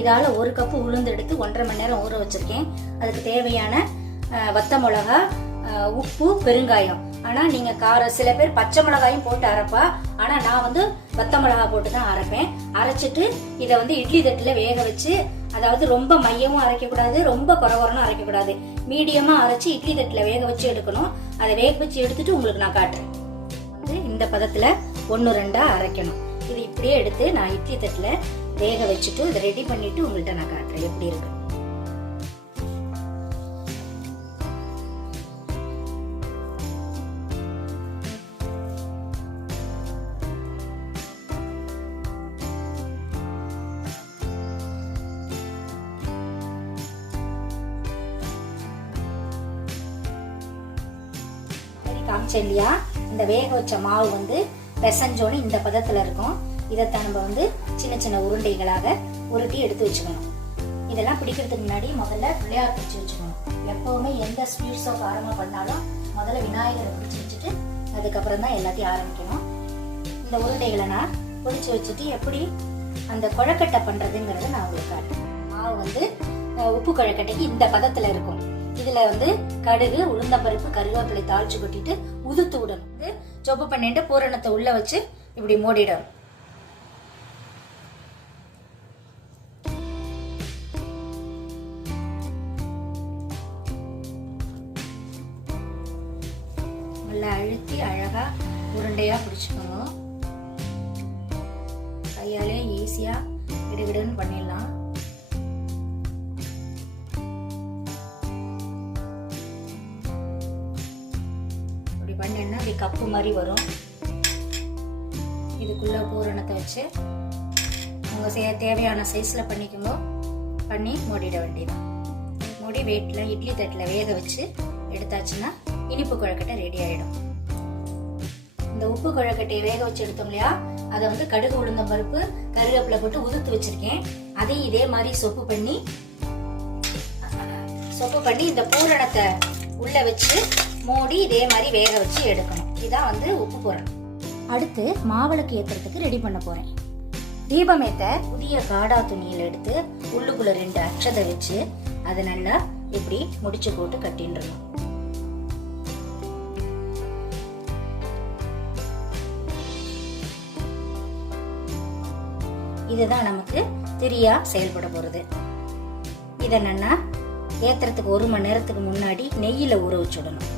இதால 1 கப்பு உளுந்து எடுத்து 1.5 மணி நேரம் ஊற வச்சிருக்கேன். அதுக்கு தேவையான வத்த மிளகா, உப்பு, பெருங்காயம். ஆனா நீங்க சில பேர் பச்சை மிளகாயும் போட்டு அரைப்பா. ஆனா நான் வந்து வத்த மிளகா போட்டு தான் அரைப்பேன். அரைச்சிட்டு இதை வந்து இட்லி தட்டுல வேக வச்சு, அதாவது ரொம்ப மையமும் அரைக்க கூடாது, ரொம்ப கொரகொரனும் அரைக்க கூடாது, மீடியமா அரைச்சு இட்லி தட்டுல வேக வச்சு எடுக்கணும். அதை வேக வச்சு எடுத்துட்டு உங்களுக்கு நான் காட்டுறேன். வந்து இந்த பதத்துல 1-2 அரைக்கணும். இது இப்படியே எடுத்து நான் இட்லி தட்டுல வேக வச்சுட்டு இதை ரெடி பண்ணிட்டு உங்கள்கிட்ட நான் காட்டுறேன் எப்படி இருக்கு. காமிச்சேன் இல்லையா, இந்த வேக வச்ச மாவு வந்து பிசைஞ்சோன்னு இந்த பதத்துல இருக்கும். இதைத்தான் நம்ம வந்து சின்ன சின்ன உருண்டைகளாக உருட்டி எடுத்து வச்சுக்கணும். இதெல்லாம் பிடிக்கிறதுக்கு முன்னாடி முதல்ல பிள்ளையார் பிடிச்சி வச்சுக்கணும். எப்பவுமே எந்த ஸ்வீட்ஸோ காரமா பண்ணாலும் முதல்ல விநாயகரை பிடிச்சி வச்சுட்டு அதுக்கப்புறம் தான் எல்லாத்தையும் ஆரம்பிக்கணும். இந்த உருண்டைகளை நான் பிடிச்சி வச்சுட்டு எப்படி அந்த கொழக்கட்டை பண்றதுங்கிறத நான் உங்களுக்கு காட்டுறேன். மாவு வந்து உப்பு கொழக்கட்டைக்கு இந்த பதத்துல இருக்கும். இதுல வந்து கடுகு, உளுந்தம்பருப்பு, கருவேப்பிலை தாளிச்சு கொட்டிட்டு உதுத்து விடணும். சொப்பு பண்ணிட்டு பூரணத்தை உள்ள வச்சு இப்படி மூடிடணும். நல்லா அழுத்தி அழகா உருண்டையா பிடிச்சுக்கணும். கையாலே ஈஸியா கிடுகிடுன்னு பண்ணிடலாம். பண்ணா இப்படி கப்பு மாதிரி வரும். இதுக்குள்ள பூரணத்தை வச்சு உங்க தேவையான சைஸ்ல பண்ணி மூடிட வேண்டியது. மூடி வெயிட்ல இட்லி தட்டுல வேக வச்சு எடுத்தாச்சுன்னா இனிப்பு கொழக்கட்டை ரெடி ஆயிடும். இந்த உப்பு கொழக்கட்டையை வேக வச்சு எடுத்தோம் இல்லையா, அதை வந்து கடுகு, உளுந்தம் பருப்பு, கருவேப்பிலை போட்டு உதுத்து வச்சிருக்கேன். அதையும் இதே மாதிரி சொப்பு பண்ணி இந்த பூரணத்தை உள்ள வச்சு மூடி இதே மாதிரி வேக வச்சு எடுக்கணும். இதான் வந்து உப்பு பூரணம். அடுத்து மாவிளக்கு ஏத்துறதுக்கு ரெடி பண்ண போறேன். தீபம் ஏத்த புதிய காடா துணியில எடுத்து உள்ளுக்குள்ள 2 அட்சதை வச்சு அதை நல்லா இப்படி முடிச்சு போட்டு கட்டின்றணும். இதுதான் நமக்கு திரியா செயல்பட போறது. இதை என்னன்னா ஏத்துறதுக்கு 1 மணி நேரத்துக்கு முன்னாடி நெய்யில ஊற வச்சுடணும்.